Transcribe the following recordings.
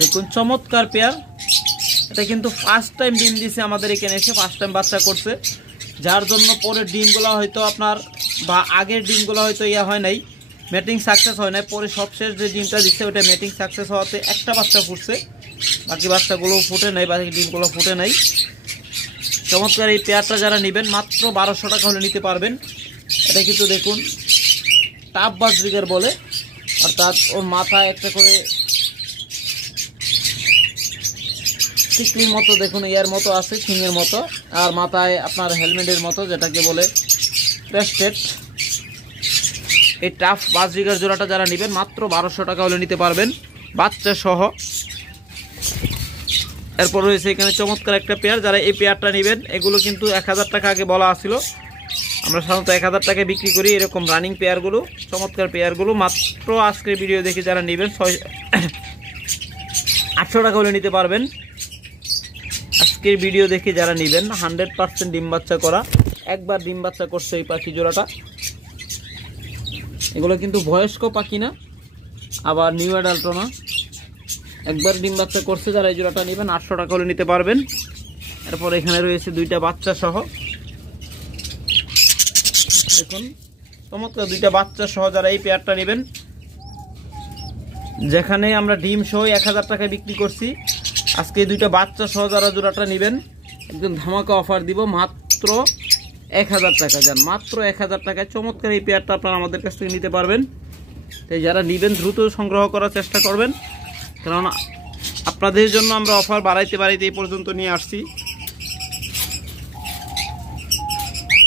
দেখুন চমৎকার পেয়ার। এটা কিন্তু ফার্স্ট টাইম ডিম দিছে আমাদের এখানে এসে, ফার্স্ট টাইম বাচ্চা করছে, যার জন্য পরে ডিমগুলো হয়তো আপনার বা আগের ডিমগুলো হয়তো ইয়া হয় নাই, ম্যাটিং সাকসেস হয় নাই। পরে সবশেষ যে ডিমটা দিচ্ছে ওটা ম্যাটিং সাকসেস হওয়াতে একটা বাচ্চা ফুটছে, বাকি বাচ্চাগুলো ফুটে নাই, বাকি ডিমগুলো ফুটে নাই। চমৎকার এই পেয়ারটা যারা নেবেন মাত্র 1200 টাকা হলে নিতে পারবেন। এটা কিন্তু দেখুন টাপ বাজরিগার বলে, অর্থাৎ ওর মাথায় একটা করে টিকলির মতো দেখুন ইয়ার মতো আছে, সিংয়ের মতো, আর মাথায় আপনার হেলমেটের মতো যেটাকে বলে ক্রেস্টেড। এই টাফ বাজরিগার জোড়াটা যারা নেবেন মাত্র 1200 টাকা হলে নিতে পারবেন বাচ্চা সহ। এরপর রয়েছে এখানে চমৎকার একটা পেয়ার, যারা এই পেয়ারটা নেবেন এগুলো কিন্তু 1000 টাকা আগে বলা আসছিল, আমরা সাধারণত 1000 টাকায় বিক্রি করি এরকম রানিং পেয়ারগুলো, চমৎকার পেয়ারগুলো। মাত্র আজকের ভিডিও দেখে যারা নেবেন 800 টাকা হলে নিতে পারবেন। আজকের ভিডিও দেখে যারা নেবেন 100% ডিম বাচ্চা করা, একবার ডিম বাচ্চা করছে এই পাখি জোড়াটা। এগুলো কিন্তু বয়স্ক পাখি না, আবার নিউ অ্যাডাল্টও না, একবার ডিম বাচ্চা করছে। যারা এই জোড়াটা নেবেন 800 টাকা হলে নিতে পারবেন। এরপর এখানে রয়েছে দুইটা বাচ্চা সহ, দেখুন চমৎকার দুইটা বাচ্চা সহ যারা এই পেয়ারটা নেবেন, যেখানে আমরা ডিম সহ 1000 টাকায় বিক্রি করছি, আজকে দুইটা বাচ্চা সহ যারা জোড়াটা নেবেন একদম ধামাকা অফার দিব মাত্র 1000 টাকা। যান মাত্র 1000 টাকায় চমৎকার এই পেয়ারটা আপনারা আমাদের কাছ থেকে নিতে পারবেন। তাই যারা নেবেন দ্রুত সংগ্রহ করার চেষ্টা করবেন, কারণ আপনাদের জন্য আমরা অফার বাড়াইতে বাড়াইতে এই পর্যন্ত নিয়ে আসছি।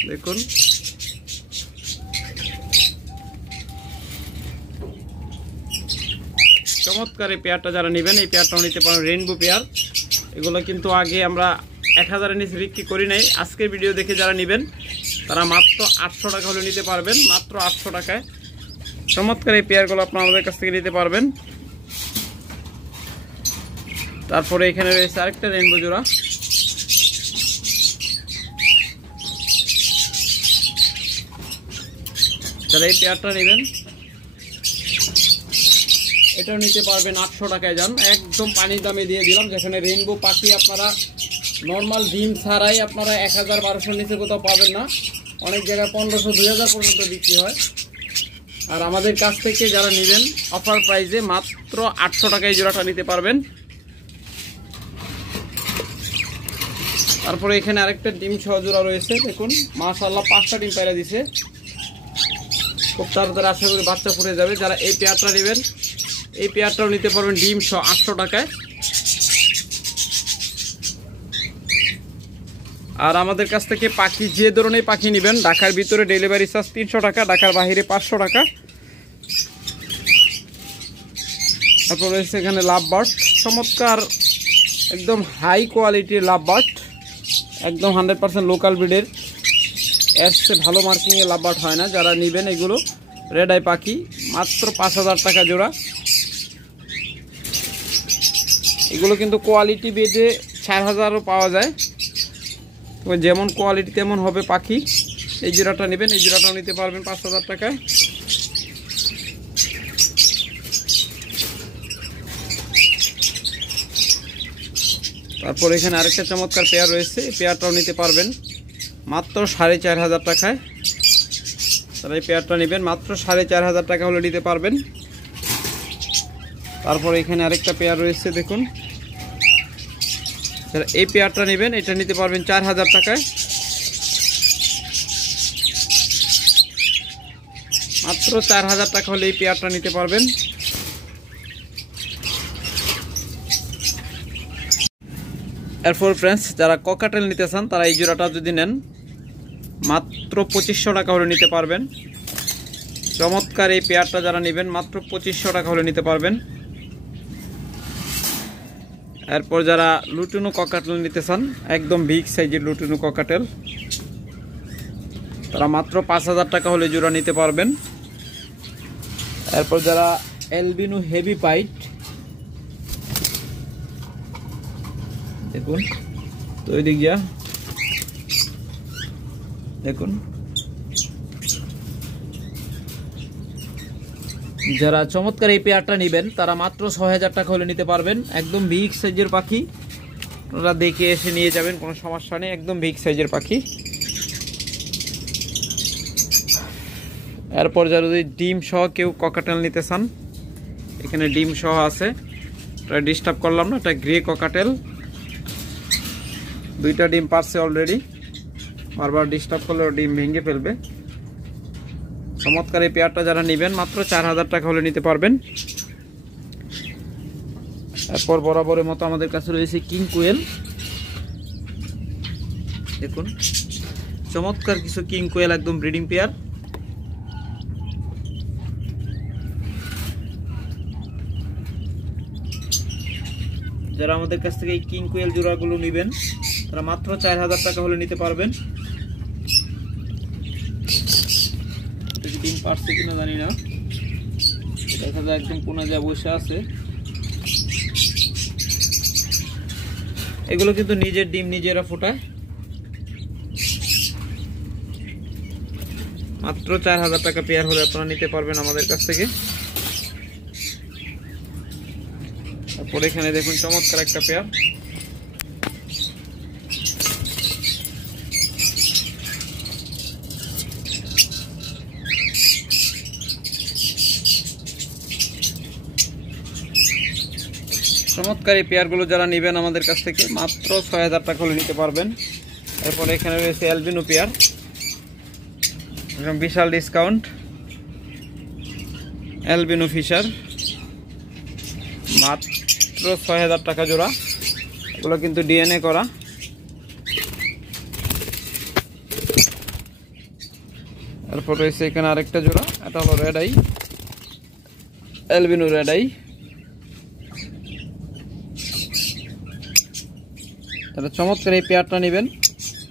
দেখুন চমৎকার এই পেয়ারটা যারা নেবেন এই পেয়ারটাও নিতে পারেন, রেইনবো পেয়ার। এগুলো কিন্তু আগে আমরা 1000-এর নিচে বিক্রি করি নাই। আজকের ভিডিও দেখে যারা নেবেন তারা মাত্র 800 টাকা হলে নিতে পারবেন, মাত্র 800 টাকায় চমৎকার এই পেয়ারগুলো আপনারা আমাদের কাছ থেকে নিতে পারবেন। তারপরে এখানে রয়েছে আরেকটা রেইনবো জোড়া, যারা এই পেয়ারটা নেবেন এটাও নিতে পারবেন 800 টাকায়। যান একদম পানির দামে দিয়ে দিলাম, যেখানে রেইনবো পাখি আপনারা নর্মাল ডিম ছাড়াই আপনারা 1000-1200 নিচে কোথাও পাবেন না, অনেক জায়গায় 1500-2000 পর্যন্ত বিক্রি হয়। আর আমাদের কাছ থেকে যারা নেবেন অফার প্রাইসে মাত্র 800 টাকায় জোড়াটা নিতে পারবেন। তারপরে এখানে আরেকটা ডিম সহ জোড়া রয়েছে, দেখুন মাশাআল্লাহ 5টা ডিম পায়রা দিছে, খুব তাড়াতাড়ি আশা করি বাচ্চা ফুটে যাবে। যারা এই পেয়ারটা নেবেন এই পেয়ারটাও নিতে পারবেন ডিম সহ 800 টাকায়। আর আমাদের কাছ থেকে পাখি যে ধরনের পাখি নেবেন, ঢাকার ভিতরে ডেলিভারি চার্জ 300 টাকা, ঢাকার বাইরে 500 টাকা। তারপর রয়েছে এখানে লাভ বার্ড, চমৎকার একদম হাই কোয়ালিটির লাভ বার্ড, একদম 100% লোকাল ব্রিডের, এর চেয়ে ভালো মার্কিংয়ে লাভ বার্ড হয় না। যারা নেবেন এগুলো রেড আই পাখি মাত্র 5000 টাকা জোড়া। এগুলো কিন্তু কোয়ালিটি বেদে 4000ও পাওয়া যায়, তবে যেমন কোয়ালিটি তেমন হবে পাখি। এই জোড়াটা নেবেন এই জোড়াটাও নিতে পারবেন 5000 টাকায়। তারপর এখানে আরেকটা চমৎকার পেয়ার রয়েছে, এই পেয়ারটাও নিতে পারবেন মাত্র 4500 টাকায়। তারা এই পেয়ারটা নেবেন মাত্র 4500 টাকা হলে নিতে পারবেন। তারপর এখানে আরেকটা পেয়ার রয়েছে, দেখুন যারা এই পেয়ারটা নেবেন এটা নিতে পারবেন 4000 টাকায়, মাত্র 4000 টাকা হলে এই পেয়ারটা নিতে পারবেন। এরপর ফ্রেন্ডস যারা ককাটেল নিতে চান তারা এই জোড়াটা যদি নেন মাত্র 2500 টাকা হলে নিতে পারবেন। চমৎকার এই পেয়ারটা যারা নেবেন মাত্র 2500 টাকা হলে নিতে পারবেন। এরপর যারা লুটিনো ককাটেল নিতে চান, একদম বিগ সাইজের লুটিনো ককাটেল, তারা মাত্র 5000 টাকা হলে জোড়া নিতে পারবেন। এরপর যারা এলবিনো হেভি পাইট, দেখুন তো ওই দিক যা দেখুন যারা চমৎকার এই পেয়ারটা নেবেন তারা মাত্র ৬০০০ টাকা হলে নিতে পারবেন। একদম বিগ সাইজের পাখি, আপনারা দেখে এসে নিয়ে যাবেন, কোনো সমস্যা নেই। একদম বিগ সাইজের পাখি। এরপর যারা যদি ডিম সহ কেউ ককাটেল নিতে চান, এখানে ডিম সহ আছে। এটা ডিস্টার্ব করলাম না, এটা গ্রে ককাটেল, 2টা ডিম পারছে অলরেডি। বারবার ডিস্টার্ব করলেও ডিম ভেঙে ফেলবে। চমৎকার এই পেয়ারটা যারা নেবেন মাত্র 4000 টাকা হলে নিতে পারবেন। এরপর বরাবরের মতো আমাদের কাছে রয়েছে কিং কোয়েল। দেখুন চমৎকার কিছু কিং কোয়েল, একদম ব্রিডিং পেয়ার। যারা আমাদের কাছ থেকে এই কিং কোয়েল জোড়াগুলো নেবেন তারা মাত্র 4000 টাকা হলে নিতে পারবেন। ডিম পারছে কিনা জানি না, দেখা যায় একদম কোনা যা বসে আছে। এগুলো কিন্তু নিজের ডিম নিজেরা ফোটায়। মাত্র 4000 টাকা পেয়ার হলে আপনারা নিতে পারবেন আমাদের কাছ থেকে। তারপর এখানে দেখুন চমৎকার একটা পেয়ার, চমৎকার এই পেয়ারগুলো যারা নেবেন আমাদের কাছ থেকে মাত্র 6000 টাকা হলে নিতে পারবেন। এরপর এখানে রয়েছে অ্যালবিনো পেয়ার, বিশাল ডিসকাউন্ট। অ্যালবিনো ফিশার মাত্র 6000 টাকা জোড়া। এগুলো কিন্তু ডিএনএ করা। এরপর রয়েছে এখানে আরেকটা জোড়া, এটা হলো red eye, albino red eye. তারা চমৎকার এই পেয়ারটা নেবেন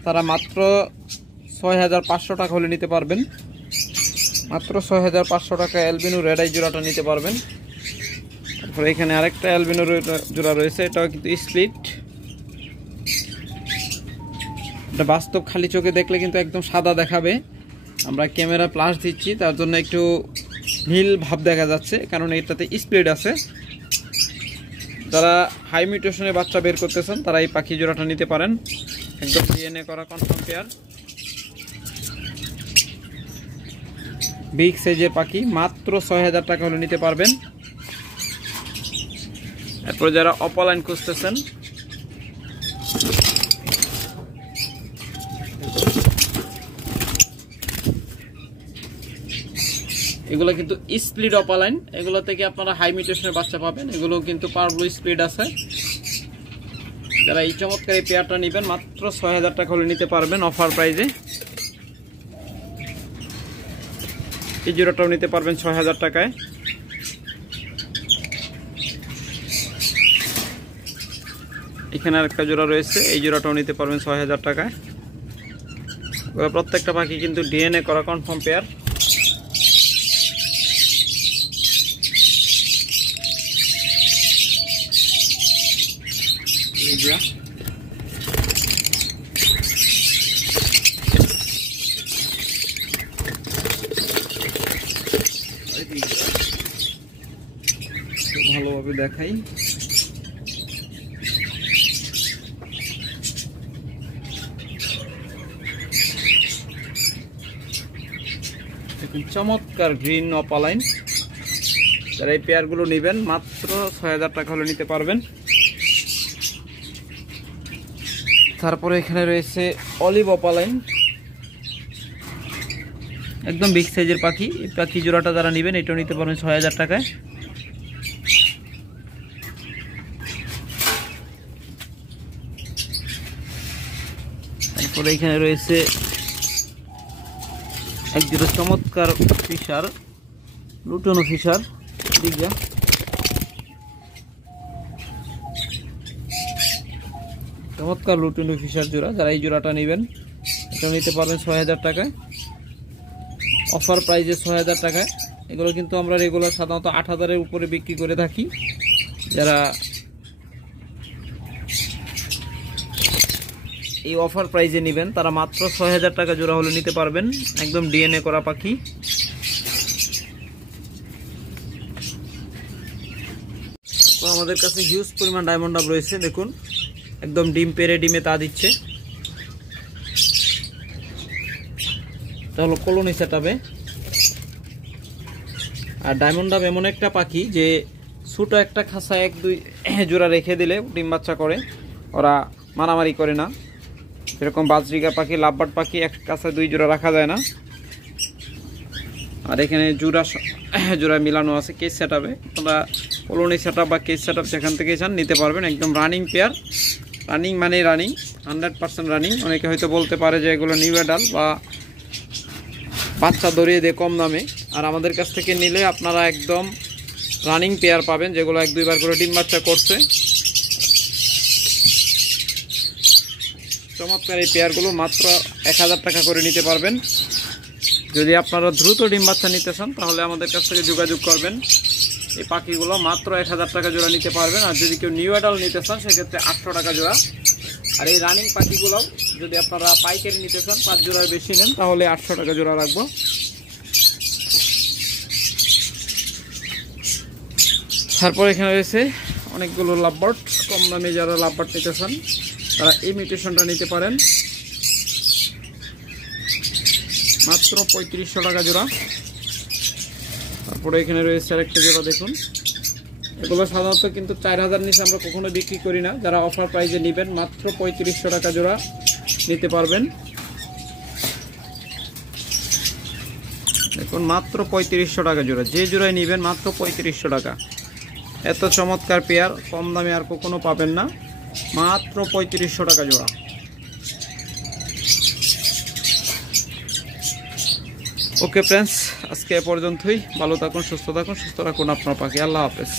তারা মাত্র 6500 টাকা হলে নিতে পারবেন। মাত্র 6500 টাকা অ্যালবিনো রেড আই জোড়াটা নিতে পারবেন। তারপরে এখানে আরেকটা অ্যালবিনো জোড়া রয়েছে, এটাও কিন্তু স্প্লিট। এটা বাস্তব খালি চোখে দেখলে কিন্তু একদম সাদা দেখাবে, আমরা ক্যামেরা প্লাস দিচ্ছি তার জন্য একটু নীল ভাব দেখা যাচ্ছে, কারণ এটাতে স্প্লিট আছে। যারা হাই মিউটেশনে বাচ্চা বের করতেছেন তারা এই পাখি জোড়াটা নিতে পারেন। একদম ডিএনএ করা কনফার্ম পেয়ার, বিগ সাইজের পাখি। মাত্র 6000 টাকা হলে নিতে পারবেন। এরপর যারা অপলাইন খুঁজতেছেন, এগুলো কিন্তু স্প্লিট অপালাইন, এগুলো থেকে আপনারা হাই মিউটেশনের বাচ্চা পাবেন। এগুলো কিন্তু পাওয়ারফুল স্প্লিট আছে। যারা এই চমৎকার এই পেয়ারটা নেবেন মাত্র 6000 টাকা হলে নিতে পারবেন অফার প্রাইজে। এই জোড়াটাও নিতে পারবেন 6000 টাকায়। এখানে আরেকটা জোড়া রয়েছে, এই জোড়াটাও নিতে পারবেন 6000 টাকায়। প্রত্যেকটা পাখি কিন্তু ডিএনএ করা কনফার্ম পেয়ার। ভালোভাবে দেখাই, চমৎকার গ্রিন অপালাইন। যারা এই পেয়ারগুলো নেবেন মাত্র 6000 টাকা হলে নিতে পারবেন। তারপরে এখানে রয়েছে অলিভ অপালাইন, একদম বিগ সাইজের পাখি। এই পাখি জোড়াটা যারা নেবেন এটাও নিতে পারবেন 6000 টাকায়। তারপরে এখানে রয়েছে এক জোড়া চমৎকার ফিশার, লুটনো ফিশার। দিঘা চমৎকার লুটনো ফিশার জোড়া। যারা এই জোড়াটা নেবেন এটা নিতে পারবেন 6000 টাকায় অফার প্রাইজে। 6000 টাকায়। এগুলো কিন্তু আমরা রেগুলার সাধারণত 8000-এর উপরে বিক্রি করে থাকি। যারা এই অফার প্রাইজে নেবেন তারা মাত্র 6000 টাকা জোড়া হলে নিতে পারবেন। একদম ডিএনএ করা পাখি। আমাদের কাছে হিউজ পরিমাণ ডায়মন্ড ডাব রয়েছে। দেখুন একদম ডিম পেড়ে ডিমে তা দিচ্ছে। এটা হলো কলোনি সেটআপে। আর ডায়মন্ড ডাব এমন একটা পাখি যে ছোট একটা খাঁচা 1-2 জোড়া রেখে দিলে ডিম বাচ্চা করে, ওরা মারামারি করে না। যেরকম বাজরিকা পাখি, লাভবার্ড পাখি এক কাছে 2 জোড়া রাখা যায় না। আর এখানে জোড়া মিলানো আছে কেজ সেটআপে। আপনারা কলোনি সেটআপ বা কেজ সেটআপ যেখান থেকে চান নিতে পারবেন। একদম রানিং পেয়ার। রানিং মানে রানিং, 100% রানিং। অনেকে হয়তো বলতে পারে যে এগুলো নিউ অ্যাডাল বা বাচ্চা ধরিয়ে দেয় কম দামে। আর আমাদের কাছ থেকে নিলে আপনারা একদম রানিং পেয়ার পাবেন, যেগুলো 1-2 বার করে ডিম বাচ্চা করছে। চমৎকার এই পেয়ারগুলো মাত্র 1000 টাকা করে নিতে পারবেন। যদি আপনারা দ্রুত ডিম বাচ্চা নিতে চান তাহলে আমাদের কাছ থেকে যোগাযোগ করবেন। এই পাখিগুলো মাত্র 1000 টাকা জোড়া নিতে পারবেন। আর যদি কেউ নিউ অ্যাডাল নিতে চান সেক্ষেত্রে 800 টাকা জোড়া। আর এই রানিং পাখিগুলো যদি আপনারা পাইকারি নিতে চান 5 জোড়ার বেশি নেন তাহলে 800 টাকা জোড়া রাখবো। তারপর এখানে রয়েছে অনেকগুলো লাভবার্ড। কম দামে যারা লাভবার্ড নিতে চান তারা এই মিউটেশনটা নিতে পারেন, মাত্র 3500 টাকা জোড়া। তারপরে এখানে রয়েছে আরেকটা জোড়া দেখুন। এগুলো সাধারণত কিন্তু 4000 নিচে আমরা কখনো বিক্রি করি না। যারা অফার প্রাইসে নেবেন মাত্র 3500 টাকা জোড়া নিতে পারবেন। দেখুন মাত্র 3500 টাকা জোড়া। যে জোড়ায় নেবেন মাত্র 3500 টাকা। এত চমৎকার পেয়ার কম দামে আর কখনো পাবেন না, মাত্র 3500 টাকা জোড়া। ওকে ফ্রেন্ডস, আজকে এ পর্যন্তই। ভালো থাকুন, সুস্থ থাকুন, সুস্থ রাখুন আপনার পাখি। আল্লাহ হাফেজ।